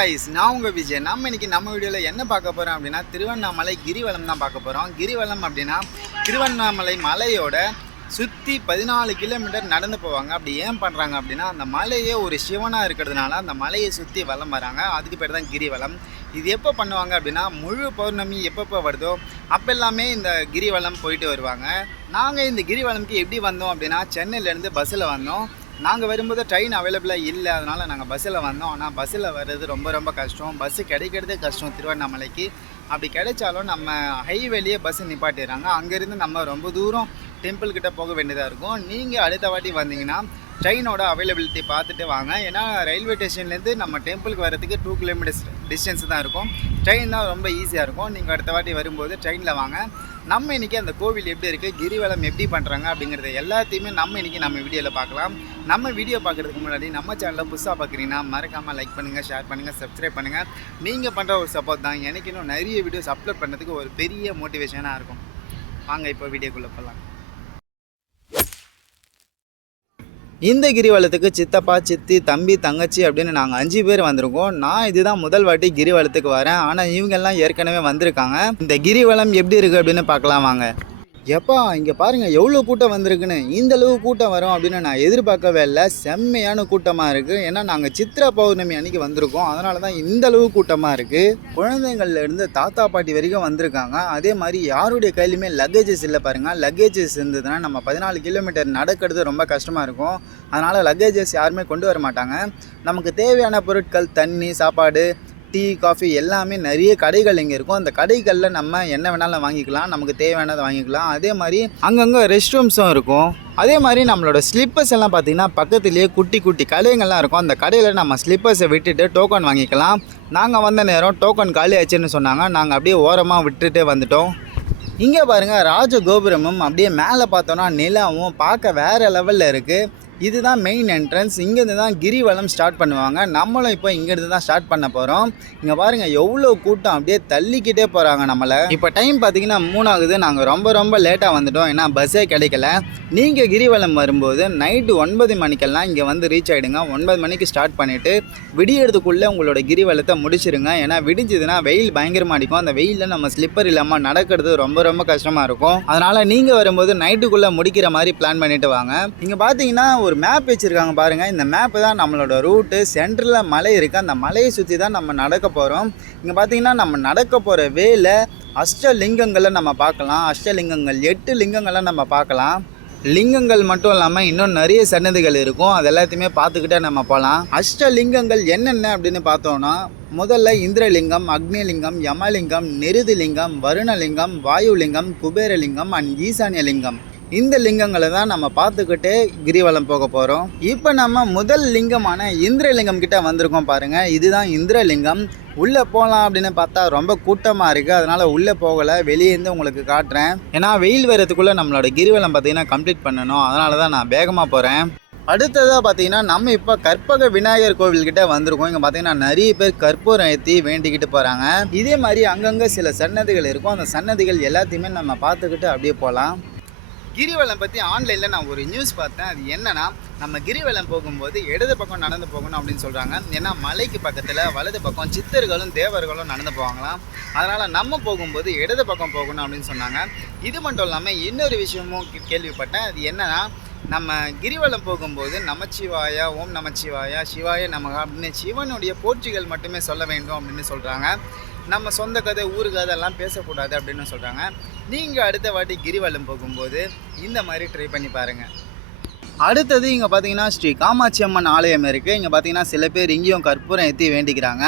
நான் உங்கள் விஜய். நம்ம இன்னைக்கு நம்ம வீடியோவில் என்ன பார்க்க போகிறோம் அப்படின்னா திருவண்ணாமலை கிரிவலம் தான் பார்க்க போகிறோம் கிரிவலம் அப்படின்னா திருவண்ணாமலை மலையோட சுற்றி பதினாலு கிலோமீட்டர் நடந்து போவாங்க. அப்படி ஏன் பண்ணுறாங்க அப்படின்னா அந்த மலையே ஒரு சிவனாக இருக்கிறதுனால அந்த மலையை சுற்றி வலம் வராங்க. அதுக்கு பேர் தான் கிரிவலம். இது எப்போ பண்ணுவாங்க அப்படின்னா முழு பௌர்ணமி எப்பப்போ வருதோ அப்போ எல்லாமே இந்த கிரிவலம் போயிட்டு வருவாங்க. நாங்கள் இந்த கிரிவலம்க்கு எப்படி வந்தோம் அப்படின்னா சென்னையிலேருந்து பஸ்ஸில் வந்தோம். நாங்கள் வரும்போது ட்ரெயின் அவைலபிளாக இல்லை. அதனால் நாங்கள் பஸ்ஸில் வந்தோம். ஆனால் பஸ்ஸில் வர்றது ரொம்ப ரொம்ப கஷ்டம். பஸ்ஸு கிடைக்கிறதே கஷ்டம் திருவண்ணாமலைக்கு. அப்படி கிடைச்சாலும் நம்ம ஹைவேலேயே பஸ்ஸு நிப்பாட்டிடுறாங்க. அங்கேருந்து நம்ம ரொம்ப தூரம் டெம்பிள்கிட்ட போக வேண்டியதாக இருக்கும். நீங்கள் அடுத்த வாட்டி வந்தீங்கன்னா ட்ரெயினோட அவைலபிலிட்டி பார்த்துட்டு வாங்க. ஏன்னா ரயில்வே ஸ்டேஷன்லேருந்து நம்ம டெம்பிளுக்கு வரதுக்கு டூ கிலோமீட்டர்ஸ் டிஸ்டன்ஸ் தான் இருக்கும். ட்ரெயின் தான் ரொம்ப ஈஸியாக இருக்கும். நீங்கள் அடுத்த வாட்டி வரும்போது ட்ரெயினில் வாங்க. நம்ம இன்றைக்கி அந்த கோவில் எப்படி இருக்குது கிரிவலம் எப்படி பண்ணுறாங்க அப்படிங்கிறத எல்லாத்தையுமே நம்ம இன்றைக்கி நம்ம வீடியோவில் பார்க்கலாம். நம்ம வீடியோ பார்க்குறதுக்கு முன்னாடி நம்ம சேனலில் புதுசாக பார்க்குறீங்கன்னா மறக்காமல் லைக் பண்ணுங்கள் ஷேர் பண்ணுங்கள் சப்ஸ்கிரைப் பண்ணுங்கள் நீங்கள் பண்ணுற ஒரு சப்போர்ட் தான். எனக்கு இன்னும் நிறைய வீடியோஸ் அப்லோட் பண்ணுறதுக்கு ஒரு பெரிய மோட்டிவேஷனாக இருக்கும். வாங்க இப்போ வீடியோக்குள்ளே போகலாம் இந்த கிரிவலத்துக்கு சித்தப்பா சித்தி தம்பி தங்கச்சி அப்படின்னு நாங்கள் அஞ்சு பேர் வந்திருக்கோம். நான் இதுதான் முதல் வாட்டி கிரிவலத்துக்கு வரேன். ஆனால் இவங்கெல்லாம் ஏற்கனவே வந்திருக்காங்க. இந்த கிரிவலம் எப்படி இருக்குது அப்படின்னு பார்க்கலாம் வாங்க. எப்பா இங்கே பாருங்கள் எவ்வளோ கூட்டம் வந்திருக்குன்னு. இந்த அளவு கூட்டம் வரும் அப்படின்னு நான் எதிர்பார்க்கவே இல்லை. செம்மையான கூட்டமாக இருக்குது ஏன்னா நாங்கள் சித்ரா பௌர்ணமி அன்னைக்கு வந்திருக்கோம். அதனால தான் இந்த அளவு கூட்டமாக இருக்குது குழந்தைங்கள்லேருந்து தாத்தா பாட்டி வரைக்கும் வந்திருக்காங்க. அதே மாதிரி யாருடைய கையிலுமே லக்கேஜஸ் இல்லை பாருங்கள் லக்கேஜஸ் இருந்ததுன்னா நம்ம பதினாலு கிலோமீட்டர் நடக்கிறது ரொம்ப கஷ்டமாக இருக்கும். அதனால் லக்கேஜஸ் யாருமே கொண்டு வர மாட்டாங்க. நமக்கு தேவையான பொருட்கள் தண்ணி சாப்பாடு டீ காஃபி எல்லாமே நிறைய கடைகள் இங்கே இருக்கும். அந்த கடைகளில் நம்ம என்ன வேணாலும் வாங்கிக்கலாம். நமக்கு தேவையானதை வாங்கிக்கலாம். அதே மாதிரி அங்கங்கே ரெஸ்ட் ரூம்ஸும் இருக்கும். அதே மாதிரி நம்மளோட ஸ்லிப்பர்ஸ் எல்லாம் பார்த்தீங்கன்னா பக்கத்துலேயே குட்டி குட்டி கடைகள்லாம் இருக்கும். அந்த கடையில் நம்ம ஸ்லிப்பர்ஸை விட்டுட்டு டோக்கன் வாங்கிக்கலாம். நாங்கள் வந்த நேரம் டோக்கன் காலி ஆச்சுன்னு சொன்னாங்க. நாங்கள் அப்படியே ஓரமாக விட்டுட்டு வந்துட்டோம். இங்கே பாருங்கள் ராஜ கோபுரமும் அப்படியே மேலே பார்த்தோன்னா நிலாவும் பார்க்க வேறு லெவலில் இருக்குது இதுதான் மெயின் என்ட்ரன்ஸ் இங்கேருந்து தான் கிரிவலம் ஸ்டார்ட் பண்ணுவாங்க. நம்மளும் இப்போ இங்கேருந்து தான் ஸ்டார்ட் பண்ண போகிறோம் இங்கே பாருங்கள் எவ்வளோ கூட்டம். அப்படியே தள்ளிக்கிட்டே போகிறாங்க நம்மளை. இப்போ டைம் பார்த்தீங்கன்னா மூணாகுது. நாங்கள் ரொம்ப ரொம்ப லேட்டாக வந்துட்டோம். ஏன்னா பஸ்ஸே கிடைக்கல. நீங்கள் கிரிவலம் வரும்போது நைட்டு ஒன்பது மணிக்கெல்லாம் இங்கே வந்து ரீச் ஆகிடுங்க ஒன்பது மணிக்கு ஸ்டார்ட் பண்ணிவிட்டு விடியறதுக்குள்ளே உங்களோட கிரிவலத்தை முடிச்சிருங்க. ஏன்னா விடிஞ்சதுன்னா வெயில் பயங்கரமாக அடிக்கும். அந்த வெயிலில் நம்ம ஸ்லிப்பர் இல்லாமல் நடக்கிறது ரொம்ப ரொம்ப கஷ்டமாக இருக்கும். அதனால் நீங்கள் வரும்போது நைட்டுக்குள்ளே முடிக்கிற மாதிரி பிளான் பண்ணிட்டு வாங்க. இங்கே பார்த்தீங்கன்னா ஒரு ஒரு மேப் வச்சுருக்காங்க பாருங்கள் இந்த மேப்பு தான் நம்மளோட ரூட்டு சென்டரில் மலை இருக்குது அந்த மலையை சுற்றி தான் நம்ம நடக்க போகிறோம் இங்கே பார்த்தீங்கன்னா நம்ம நடக்க போகிற வேல அஷ்டலிங்கங்களை நம்ம பார்க்கலாம். அஷ்டலிங்கங்கள் எட்டு லிங்கங்களை நம்ம பார்க்கலாம். லிங்கங்கள் மட்டும் இல்லாமல் இன்னும் நிறைய சன்னதிகள் இருக்கும். அது எல்லாத்தையுமே பார்த்துக்கிட்டே நம்ம போகலாம் அஷ்டலிங்கங்கள் என்னென்ன அப்படின்னு பார்த்தோன்னா முதல்ல இந்திரலிங்கம் அக்னிலிங்கம் யமலிங்கம் நிருதிலிங்கம் வருணலிங்கம் வாயுலிங்கம் குபேரலிங்கம் அண்ட் ஈசான்யலிங்கம். இந்த லிங்கங்களை தான் நம்ம பார்த்துக்கிட்டே கிரிவலம் போக போகிறோம் இப்போ நம்ம முதல் லிங்கமான இந்திரலிங்கம் கிட்ட வந்திருக்கோம் பாருங்கள் இதுதான் இந்திரலிங்கம். உள்ளே போகலாம் அப்படின்னு பார்த்தா ரொம்ப கூட்டமாக இருக்குது அதனால் உள்ளே போகலை. வெளியே இருந்து உங்களுக்கு காட்டுறேன். ஏன்னா வெயில் வரதுக்குள்ளே நம்மளோட கிரிவலம் பார்த்தீங்கன்னா கம்ப்ளீட் பண்ணணும். அதனால தான் நான் வேகமாக போகிறேன் அடுத்ததாக பார்த்தீங்கன்னா நம்ம இப்போ கற்பக விநாயகர் கோவில்கிட்ட வந்திருக்கோம். இங்கே பார்த்தீங்கன்னா நிறைய பேர் கற்பூரம் ஏற்றி வேண்டிக்கிட்டு போகிறாங்க இதே மாதிரி அங்கங்கே சில சன்னதிகள் இருக்கும். அந்த சன்னதிகள் எல்லாத்தையுமே நம்ம பார்த்துக்கிட்டு அப்படியே போகலாம் கிரிவலம் பற்றி ஆன்லைனில் நான் ஒரு நியூஸ் பார்த்தேன். அது என்னென்னா நம்ம கிரிவலம் போகும்போது இடது பக்கம் நடந்து போகணும் அப்படின்னு சொல்கிறாங்க ஏன்னா மலைக்கு பக்கத்தில் வலது பக்கம் சித்தர்களும் தேவர்களும் நடந்து போவாங்களாம். அதனால் நம்ம போகும்போது இடது பக்கம் போகணும் அப்படின்னு சொன்னாங்க. இது மட்டும் இல்லாமல் இன்னொரு விஷயமும் கேள்விப்பட்டேன். அது என்னென்னா நம்ம கிரிவலம் போகும்போது நமச்சிவாயா ஓம் நமச்சிவாயா சிவாய நமக அப்படின்னு சிவனுடைய போற்றிகள் மட்டுமே சொல்ல வேண்டும் அப்படின்னு சொல்கிறாங்க நம்ம சொந்த கதை ஊரு கதையெல்லாம் பேசக்கூடாது அப்படின்னு சொல்கிறாங்க நீங்கள் அடுத்த வாட்டி கிரிவலம் போகும்போது இந்த மாதிரி ட்ரை பண்ணி பாருங்கள் அடுத்தது இங்கே பார்த்தீங்கன்னா ஸ்ரீ காமாட்சி அம்மன் ஆலயம் இருக்குது இங்கே பார்த்தீங்கன்னா சில பேர் இங்கேயும் கற்பூரம் ஏற்றி வேண்டிக்கிறாங்க.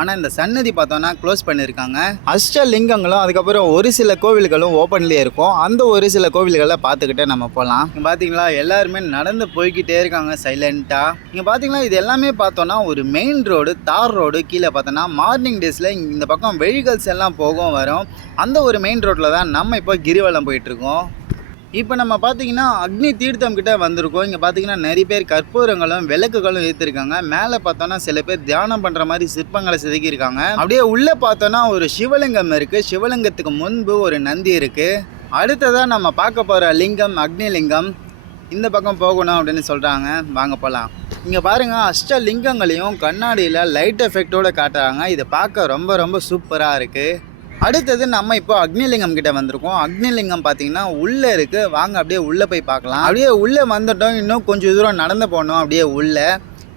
ஆனால் இந்த சன்னதி பார்த்தோன்னா க்ளோஸ் பண்ணியிருக்காங்க அஷ்டலிங்கங்களும் அதுக்கப்புறம் ஒரு சில கோவில்களும் ஓப்பன்லேயே இருக்கும். அந்த ஒரு சில கோவில்களை பார்த்துக்கிட்டே நம்ம போகலாம் இங்கே பார்த்தீங்களா எல்லாருமே நடந்து போய்கிட்டே இருக்காங்க சைலண்ட்டாக இங்கே பார்த்தீங்கன்னா இது எல்லாமே பார்த்தோன்னா ஒரு மெயின் ரோடு தார் ரோடு கீழே பார்த்தோன்னா மார்னிங் டேஸில் இந்த பக்கம் வெஹிகல்ஸ் எல்லாம் போகும் வரும். அந்த ஒரு மெயின் ரோட்டில் தான் நம்ம இப்போ கிரிவலம் போயிட்டுருக்கோம் இப்போ நம்ம பார்த்தீங்கன்னா அக்னி தீர்த்தம் கிட்டே வந்திருக்கோம். இங்கே பார்த்தீங்கன்னா நிறைய பேர் கற்பூரங்களும் விளக்குகளும் ஏற்றிருக்காங்க மேலே பார்த்தோன்னா சில பேர் தியானம் பண்ணுற மாதிரி சிற்பங்களை செதுக்கியிருக்காங்க. அப்படியே உள்ளே பார்த்தோன்னா ஒரு சிவலிங்கம் இருக்குது சிவலிங்கத்துக்கு முன்பு ஒரு நந்தி இருக்குது அடுத்ததாக நம்ம பார்க்க போகிற லிங்கம் அக்னி லிங்கம் இந்த பக்கம் போகணும் அப்படின்னு சொல்கிறாங்க வாங்க போகலாம் இங்கே பாருங்கள் அஷ்ட லிங்கங்களையும் கண்ணாடியில் லைட் எஃபெக்டோடு காட்டுறாங்க. இதை பார்க்க ரொம்ப ரொம்ப சூப்பராக இருக்குது அடுத்தது நம்ம இப்போ அக்னிலிங்கம் கிட்ட வந்திருக்கோம். அக்னிலிங்கம் பார்த்தீங்கன்னா உள்ளே இருக்குது வாங்க அப்படியே உள்ளே போய் பார்க்கலாம். அப்படியே உள்ளே வந்துட்டோம். இன்னும் கொஞ்சம் தூரம் நடந்து போனோம். அப்படியே உள்ளே.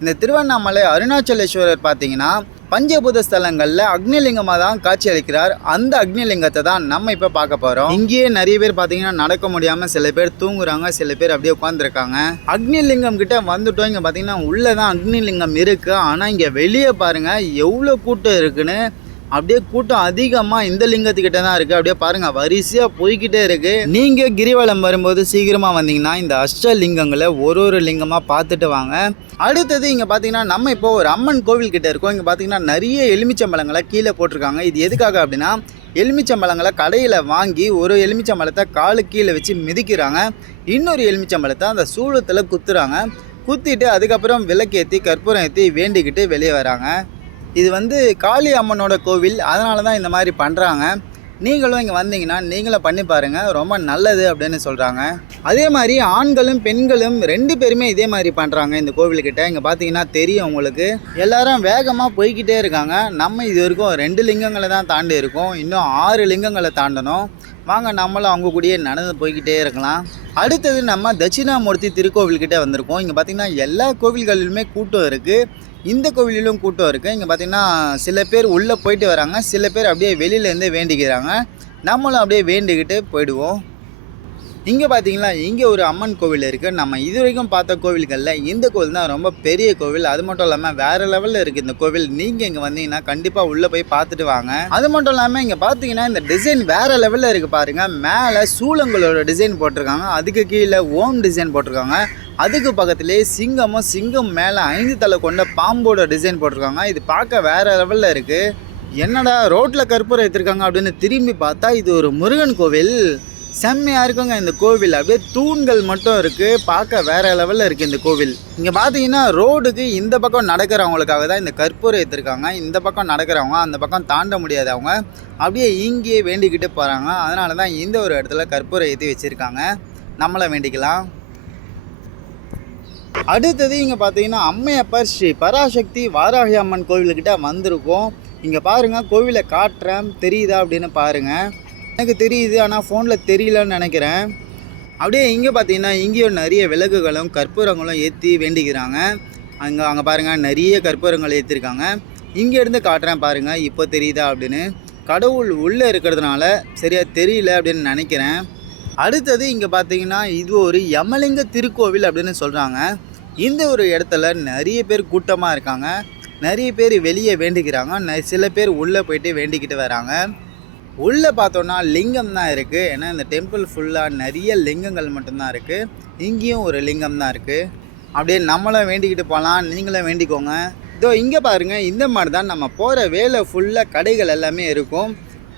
இந்த திருவண்ணாமலை அருணாச்சலேஸ்வரர் பார்த்தீங்கன்னா பஞ்சபூத ஸ்தலங்களில் அக்னிலிங்கமாக தான் காட்சி அளிக்கிறார். அந்த அக்னிலிங்கத்தை தான் நம்ம இப்போ பார்க்க போகிறோம் இங்கேயே நிறைய பேர் பார்த்தீங்கன்னா நடக்க முடியாமல் சில பேர் தூங்குறாங்க. சில பேர் அப்படியே உட்காந்துருக்காங்க அக்னிலிங்கம் கிட்ட வந்துட்டோம். இங்கே பார்த்தீங்கன்னா உள்ளே தான் அக்னிலிங்கம் இருக்குது ஆனால் இங்கே வெளியே பாருங்கள் எவ்வளோ கூட்டம் இருக்குன்னு அப்படியே கூட்டம் அதிகமாக இந்த லிங்கத்துக்கிட்ட தான் இருக்குது அப்படியே பாருங்கள் வரிசையாக போய்கிட்டே இருக்குது நீங்கள் கிரிவலம் வரும்போது சீக்கிரமாக வந்தீங்கன்னா இந்த அஷ்டலிங்கங்களை ஒரு ஒரு லிங்கமாக பார்த்துட்டு வாங்க. அடுத்தது இங்கே பார்த்தீங்கன்னா நம்ம இப்போ ஒரு அம்மன் கோவில் கிட்டே இருக்கோம். இங்கே பார்த்தீங்கன்னா நிறைய எலுமிச்சம்பழங்களை கீழே போட்டிருக்காங்க. இது எதுக்காக அப்படின்னா எலுமிச்சம்பழங்களை கடையில் வாங்கி ஒரு எலுமிச்சம்பழத்தை காலு கீழே வச்சு மிதிக்கிறாங்க. இன்னொரு எலுமிச்சம்பழத்தை அந்த சூளத்தில் குத்துறாங்க. குத்திட்டு அதுக்கப்புறம் விளக்கேற்றி கற்பூரம் ஏற்றி வேண்டிக்கிட்டு வெளியே வராங்க. இது வந்து காளி அம்மனோட கோவில் அதனால தான் இந்த மாதிரி பண்ணுறாங்க நீங்களும் இங்கே வந்தீங்கன்னா நீங்களும் பண்ணி பாருங்கள் ரொம்ப நல்லது அப்படின்னு சொல்கிறாங்க அதே மாதிரி ஆண்களும் பெண்களும் ரெண்டு பேருமே இதே மாதிரி பண்ணுறாங்க இந்த கோவில்கிட்ட. இங்கே பார்த்தீங்கன்னா தெரியும் உங்களுக்கு. எல்லாரும் வேகமாக போய்கிட்டே இருக்காங்க. நம்ம இது வரைக்கும் ரெண்டு லிங்கங்களை தான் தாண்டி இருக்கோம். இன்னும் ஆறு லிங்கங்களை தாண்டணும். வாங்க நம்மளும் அவங்க கூடயே நடந்து போய்கிட்டே இருக்கலாம். அடுத்தது நம்ம தட்சிணாமூர்த்தி திருக்கோவில்கிட்ட வந்திருக்கோம். இங்கே பார்த்தீங்கன்னா எல்லா கோவில்களிலுமே கூட்டம் இருக்குது இந்த கோவிலிலும் கூட்டம் இருக்குது இங்கே பார்த்தீங்கன்னா சில பேர் உள்ளே போயிட்டு வராங்க. சில பேர் அப்படியே வெளியிலேருந்தே வேண்டிக்கிறாங்க. நம்மளும் அப்படியே வேண்டிக்கிட்டு போயிடுவோம். இங்கே பார்த்தீங்களா இங்கே ஒரு அம்மன் கோவில் இருக்குது நம்ம இது வரைக்கும் பார்த்த கோவில்களில் இந்த கோவில் தான் ரொம்ப பெரிய கோவில். அது மட்டும் இல்லாமல் வேறு லெவலில் இருக்குது இந்த கோவில். நீங்கள் இங்கே வந்தீங்கன்னா கண்டிப்பாக உள்ளே போய் பார்த்துட்டு வாங்க. அது மட்டும் இல்லாமல் இங்கே பார்த்தீங்கன்னா இந்த டிசைன் வேறு லெவலில் இருக்குது பாருங்கள் மேலே சூளங்களோட டிசைன் போட்டிருக்காங்க. அதுக்கு கீழே ஓம் டிசைன் போட்டிருக்காங்க. அதுக்கு பக்கத்துலேயே சிங்கமும் சிங்கம் மேலே ஐந்து தலை கொண்ட பாம்போட டிசைன் போட்டிருக்காங்க. இது பார்க்க வேறு லெவலில் இருக்குது என்னடா ரோட்டில் கற்பூரம் எடுத்திருக்காங்க அப்படின்னு திரும்பி பார்த்தா இது ஒரு முருகன் கோவில். செம்மையாக இருக்குங்க இந்த கோவில். அப்படியே தூண்கள் மட்டும் இருக்குது பார்க்க வேற லெவலில் இருக்குது இந்த கோவில். இங்கே பார்த்தீங்கன்னா ரோடுக்கு இந்த பக்கம் நடக்கிறவங்களுக்காக தான் இந்த கற்பூரம் ஏற்றிருக்காங்க இந்த பக்கம் நடக்கிறவங்க அந்த பக்கம் தாண்ட முடியாதவங்க அப்படியே இங்கேயே வேண்டிக்கிட்டு போகிறாங்க அதனால தான் இந்த ஒரு இடத்துல கற்பூரம் ஏற்றி வச்சுருக்காங்க. நம்மளை வேண்டிக்கலாம். அடுத்தது இங்கே பார்த்தீங்கன்னா அம்மையப்பர் ஸ்ரீ பராசக்தி வாராகி அம்மன் கோவிலுக்கிட்ட வந்திருக்கோம். இங்கே பாருங்கள் கோவிலை காட்டுறேன். தெரியுதா அப்படின்னு பாருங்கள் எனக்கு தெரியுது ஆனால் ஃபோனில் தெரியலன்னு நினைக்கிறேன். அப்படியே இங்கே பார்த்தீங்கன்னா இங்கேயும் நிறைய விளக்குகளும் கற்பூரங்களும் ஏற்றி வேண்டிக்கிறாங்க. அங்கே அங்கே பாருங்கள் நிறைய கற்பூரங்கள் ஏற்றிருக்காங்க இங்கே இருந்து காட்டுறேன் பாருங்கள் இப்போ தெரியுதா அப்படின்னு. கடவுள் உள்ளே இருக்கிறதுனால சரியாக தெரியல அப்படின்னு நினைக்கிறேன். அடுத்தது இங்கே பார்த்தீங்கன்னா இது ஒரு யமலிங்க திருக்கோவில் அப்படின்னு சொல்கிறாங்க இந்த ஒரு இடத்துல நிறைய பேர் கூட்டமாக இருக்காங்க. நிறைய பேர் வெளியே வேண்டிக்கிறாங்க. ந- சில பேர் உள்ளே போயிட்டு வேண்டிக்கிட்டு வராங்க. உள்ளே பார்த்தோன்னா லிங்கம் தான் இருக்குது ஏன்னா இந்த டெம்பிள் ஃபுல்லாக நிறைய லிங்கங்கள் மட்டும்தான் இருக்குது இங்கேயும் ஒரு லிங்கம் தான் இருக்குது அப்படியே நம்மளும் வேண்டிக்கிட்டு போகலாம். நீங்களும் வேண்டிக்கோங்க. இதோ இங்கே பாருங்கள் இந்த மாதிரி தான் நம்ம போகிற வேலை ஃபுல்லாக கடைகள் எல்லாமே இருக்கும்.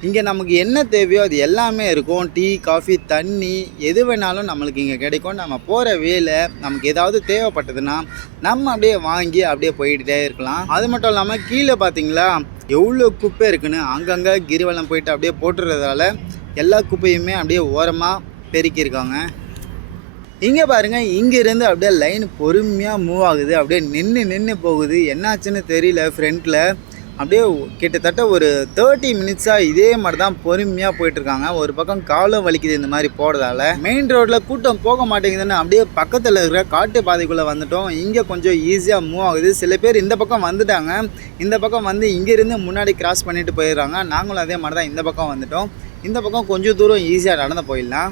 இங்கே நமக்கு என்ன தேவையோ அது எல்லாமே இருக்கும். டீ காஃபி தண்ணி எது வேணாலும் நம்மளுக்கு இங்கே கிடைக்கும். நம்ம போகிற வேலை நமக்கு ஏதாவது தேவைப்பட்டதுன்னா நம்ம அப்படியே வாங்கி அப்படியே போயிட்டே இருக்கலாம். அது மட்டும் இல்லாமல் கீழே பார்த்தீங்களா எவ்வளோ குப்பை இருக்குன்னு அங்கங்கே கிரிவலம் போயிட்டு அப்படியே போட்டுறதால எல்லா குப்பையுமே அப்படியே ஓரமாக பெருக்கியிருக்காங்க. இங்கே பாருங்கள் இங்கேருந்து அப்படியே லைன் பொறுமையாக மூவ் ஆகுது. அப்படியே நின்று நின்று போகுது. என்னாச்சுன்னு தெரியல ஃப்ரண்ட்டில் அப்படியே கிட்டத்தட்ட ஒரு தேர்ட்டி மினிட்ஸாக இதே மாதிரி தான் பொறுமையாக போயிட்டுருக்காங்க. ஒரு பக்கம் காலும் வலிக்குது இந்த மாதிரி போகிறதால மெயின் ரோட்டில் கூட்டம் போக மாட்டேங்குதுன்னு அப்படியே பக்கத்தில் இருக்கிற காட்டு பாதைக்குள்ளே வந்துட்டோம். இங்கே கொஞ்சம் ஈஸியாக மூவ் ஆகுது. சில பேர் இந்த பக்கம் வந்துட்டாங்க. இந்த பக்கம் வந்து இங்கேருந்து முன்னாடி கிராஸ் பண்ணிட்டு போயிடுறாங்க. நாங்களும் அதே மாதிரி தான் இந்த பக்கம் வந்துட்டோம். இந்த பக்கம் கொஞ்சம் தூரம் ஈஸியாக நடந்து போயிடலாம்.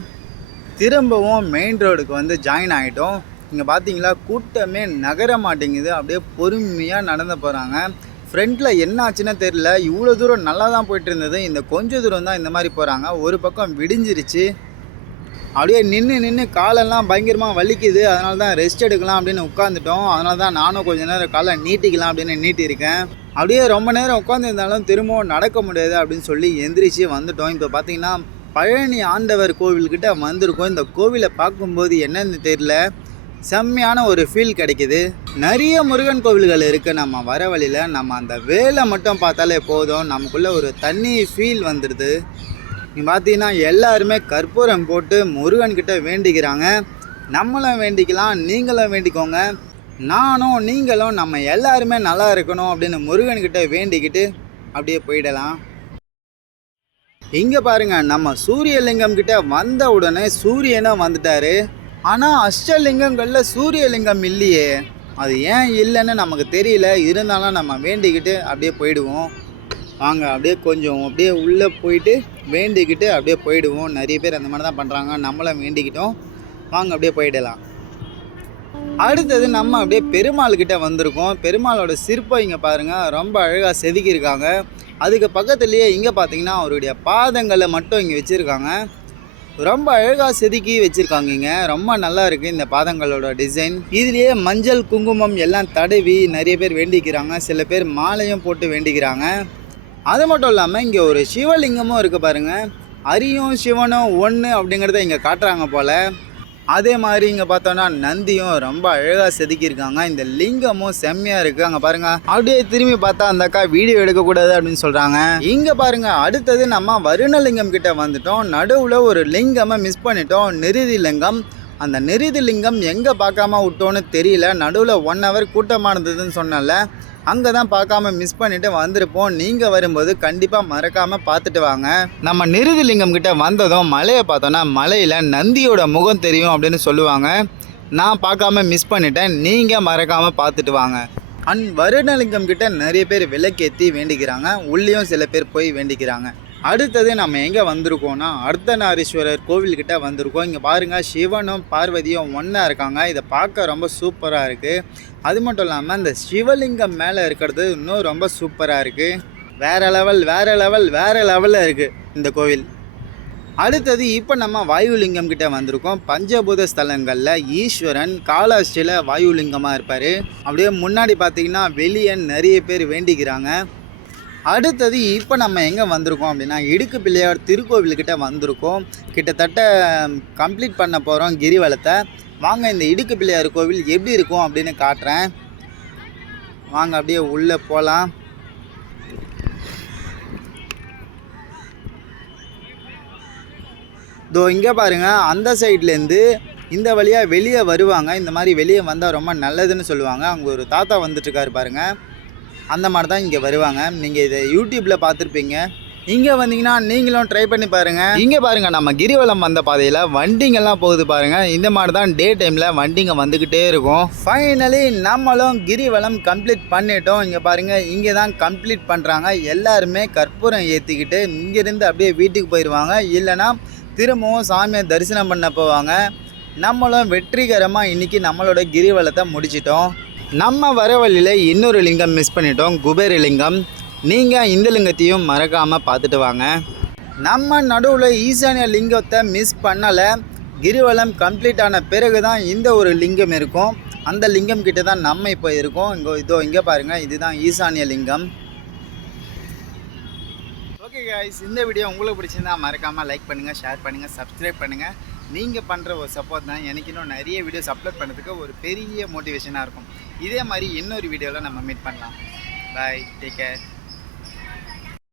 திரும்பவும் மெயின் ரோடுக்கு வந்து ஜாயின் ஆகிட்டோம் இங்கே பார்த்தீங்களா கூட்டமே நகர மாட்டேங்குது. அப்படியே பொறுமையாக நடந்து போகிறாங்க ஃப்ரண்ட்டில் என்ன ஆச்சுன்னு தெரில இவ்வளோ தூரம் நல்லா தான் போயிட்டு இருந்தது. இந்த கொஞ்ச தூரம் தான் இந்த மாதிரி போகிறாங்க ஒரு பக்கம் விடிஞ்சிருச்சு. அப்படியே நின்று நின்று காலெல்லாம் பயங்கரமாக வலிக்குது. அதனால தான் ரெஸ்ட் எடுக்கலாம் அப்படின்னு உட்காந்துட்டோம் அதனால தான் நானும் கொஞ்ச நேரம் காலை நீட்டிக்கலாம் அப்படின்னு நீட்டியிருக்கேன். அப்படியே ரொம்ப நேரம் உட்காந்துருந்தாலும் திரும்பவும் நடக்க முடியாது அப்படின்னு சொல்லி எந்திரிச்சு வந்துட்டோம். இப்போ பார்த்தீங்கன்னா பழனி ஆண்டவர் கோவில்கிட்ட வந்திருக்கோம். இந்த கோவிலை பார்க்கும்போது என்னன்னு தெரியல. செம்மையான ஒரு ஃபீல் கிடைக்குது. நிறைய முருகன் கோவில்கள் இருக்குது நம்ம வர வழியில் நம்ம அந்த வேலை மட்டும் பார்த்தாலே போதும். நமக்குள்ளே ஒரு தண்ணி ஃபீல் வந்துடுது நீ பார்த்தீங்கன்னா எல்லாருமே கற்பூரம் போட்டு முருகன்கிட்ட வேண்டிக்கிறாங்க. நம்மளும் வேண்டிக்கலாம் நீங்களும் வேண்டிக்கோங்க. நானும் நீங்களும் நம்ம எல்லாருமே நல்லா இருக்கணும் அப்படின்னு முருகன்கிட்ட வேண்டிக்கிட்டு அப்படியே போயிடலாம். இங்கே பாருங்கள் நம்ம சூரியலிங்கம் கிட்ட வந்த உடனே சூரியனும் வந்துட்டாரு. ஆனால் அஷ்டலிங்கங்களில் சூரியலிங்கம் இல்லையே. அது ஏன் இல்லைன்னு நமக்கு தெரியல. இருந்தாலும் நம்ம வேண்டிக்கிட்டு அப்படியே போயிடுவோம். வாங்க அப்படியே கொஞ்சம் அப்படியே உள்ளே போயிட்டு வேண்டிக்கிட்டு அப்படியே போயிடுவோம். நிறைய பேர் அந்த மாதிரி தான் பண்ணுறாங்க நம்மளும் வேண்டிக்கிட்டோம். வாங்க அப்படியே போயிடலாம். அடுத்தது நம்ம அப்படியே பெருமாள்கிட்ட வந்திருக்கோம். பெருமாளோட சிற்பம் இங்கே பாருங்கள் ரொம்ப அழகாக செதுக்கியிருக்காங்க. அதுக்கு பக்கத்துலேயே இங்கே பார்த்தீங்கன்னா அவருடைய பாதங்களை மட்டும் இங்கே வச்சுருக்காங்க. ரொம்ப அழகாக செதுக்கி வச்சுருக்காங்க இங்கே ரொம்ப நல்லா இருக்குது இந்த பாதங்களோட டிசைன் இதுலேயே மஞ்சள் குங்குமம் எல்லாம் தடவி நிறைய பேர் வேண்டிக்கிறாங்க. சில பேர் மாலையும் போட்டு வேண்டிக்கிறாங்க. அது மட்டும் இல்லாமல் இங்கே ஒரு சிவலிங்கமும் இருக்குது பாருங்கள் அரியும் சிவனும் ஒன்று அப்படிங்கிறத இங்கே காட்டுறாங்க போல். அதே மாதிரி இங்கே பார்த்தோன்னா நந்தியும் ரொம்ப அழகாக செதுக்கியிருக்காங்க. இந்த லிங்கமும் செம்மையாக இருக்குது அங்கே பாருங்கள் அப்படியே திரும்பி பார்த்தா அந்த அக்கா வீடியோ எடுக்கக்கூடாது அப்படின்னு சொல்கிறாங்க இங்கே பாருங்கள் அடுத்தது நம்ம வருணலிங்கம் கிட்ட வந்துட்டோம். நடுவில் ஒரு லிங்கமை மிஸ் பண்ணிட்டோம். நிறுதி லிங்கம். அந்த நிருதி லிங்கம் எங்கே பார்க்காம விட்டோன்னு தெரியல. நடுவில் ஒன் ஹவர் கூட்டமானதுன்னு சொன்னல அங்கே தான் பார்க்காம மிஸ் பண்ணிட்டு வந்திருப்போம். நீங்கள் வரும்போது கண்டிப்பாக மறக்காமல் பார்த்துட்டு வாங்க. நம்ம நிருதிலிங்கம் கிட்ட வந்ததும் மலையை பார்த்தோன்னா மலையில் நந்தியோட முகம் தெரியும் அப்படின்னு சொல்லுவாங்க. நான் பார்க்காம மிஸ் பண்ணிட்டேன். நீங்கள் மறக்காமல் பார்த்துட்டு வாங்க. அண்ட் வருணலிங்கம் கிட்ட நிறைய பேர் விளக்கேற்றி வேண்டிக்கிறாங்க. உள்ளேயும் சில பேர் போய் வேண்டிக்கிறாங்க. அடுத்தது நம்ம எங்கே வந்திருக்கோம்னா அர்த்தநாரீஸ்வரர் கோவில்கிட்ட வந்திருக்கோம். இங்கே பாருங்கள் சிவனும் பார்வதியும் ஒன்றா இருக்காங்க. இதை பார்க்க ரொம்ப சூப்பராக இருக்குது அது மட்டும் இல்லாமல் இந்த சிவலிங்கம் மேலே இருக்கிறது இன்னும் ரொம்ப சூப்பராக இருக்குது வேறு லெவல் வேறு லெவல் வேறு லெவலில் இருக்குது இந்த கோவில். அடுத்தது இப்போ நம்ம வாயுலிங்கம் கிட்டே வந்திருக்கோம். பஞ்சபூத ஸ்தலங்களில் ஈஸ்வரன் காலாஷ்டியில் வாயுலிங்கமாக இருப்பார். அப்படியே முன்னாடி பார்த்தீங்கன்னா வெளியே நிறைய பேர் வேண்டிக்கிறாங்க. அடுத்தது இப்போ நம்ம எங்கே வந்திருக்கோம் அப்படின்னா இடுக்கு பிள்ளையார் திருக்கோவில்கிட்ட வந்திருக்கோம். கிட்டத்தட்ட கம்ப்ளீட் பண்ண போகிறோம் கிரிவலத்தை. வாங்க இந்த இடுக்கு பிள்ளையார் கோவில் எப்படி இருக்கும் அப்படின்னு காட்டுறேன். வாங்க அப்படியே உள்ளே போகலாம் இதோ இங்கே பாருங்கள் அந்த சைட்லேருந்து இந்த வழியாக வெளியே வருவாங்க. இந்த மாதிரி வெளியே வந்தால் ரொம்ப நல்லதுன்னு சொல்லுவாங்க. அங்கே ஒரு தாத்தா வந்துட்டுருக்காரு பாருங்கள் அந்த மாதிரி தான் இங்கே வருவாங்க. நீங்கள் இதை யூடியூப்பில் பார்த்துருப்பீங்க. இங்கே வந்தீங்கன்னா நீங்களும் ட்ரை பண்ணி பாருங்கள் இங்கே பாருங்கள் நம்ம கிரிவலம் வந்த பாதையில் வண்டிங்கெல்லாம் போகுது பாருங்கள் இந்த மாதிரி தான் டே டைமில் வண்டிங்க வந்துக்கிட்டே இருக்கும். ஃபைனலி நம்மளும் கிரிவலம் கம்ப்ளீட் பண்ணிட்டோம். இங்கே பாருங்கள் இங்கே தான் கம்ப்ளீட் பண்ணுறாங்க எல்லாருமே கற்பூரம் ஏற்றிக்கிட்டு இங்கேருந்து அப்படியே வீட்டுக்கு போயிடுவாங்க இல்லைன்னா திரும்பவும் சாமியை தரிசனம் பண்ண போவாங்க. நம்மளும் வெற்றிகரமாக இன்றைக்கி நம்மளோட கிரிவலத்தை முடிச்சிட்டோம். நம்ம வர வழியில் இன்னொரு லிங்கம் மிஸ் பண்ணிட்டோம் குபேர லிங்கம். நீங்கள் இந்த லிங்கத்தையும் மறக்காமல் பார்த்துட்டு வாங்க. நம்ம நடுவில் ஈசானிய லிங்கத்தை மிஸ் பண்ணலை. கிரிவலம் கம்ப்ளீட் ஆன பிறகு தான் இந்த ஒரு லிங்கம் இருக்கும். அந்த லிங்கம் கிட்ட தான் நம்ம இப்போ இருக்கோம். இங்கே இதோ இங்கே பாருங்கள் இதுதான் ஈசானிய லிங்கம். ஓகே கைஸ் இந்த வீடியோ உங்களுக்கு பிடிச்சிருந்தா மறக்காமல் லைக் பண்ணுங்கள் ஷேர் பண்ணுங்கள் சப்ஸ்கிரைப் பண்ணுங்கள் நீங்கள் பண்ணுற ஒரு சப்போர்ட் தான். எனக்கு இன்னும் நிறைய வீடியோஸ் அப்லோட் பண்ணுறதுக்கு ஒரு பெரிய மோட்டிவேஷனாக இருக்கும். இதே மாதிரி இன்னொரு வீடியோவில் நம்ம மீட் பண்ணலாம். Bye take care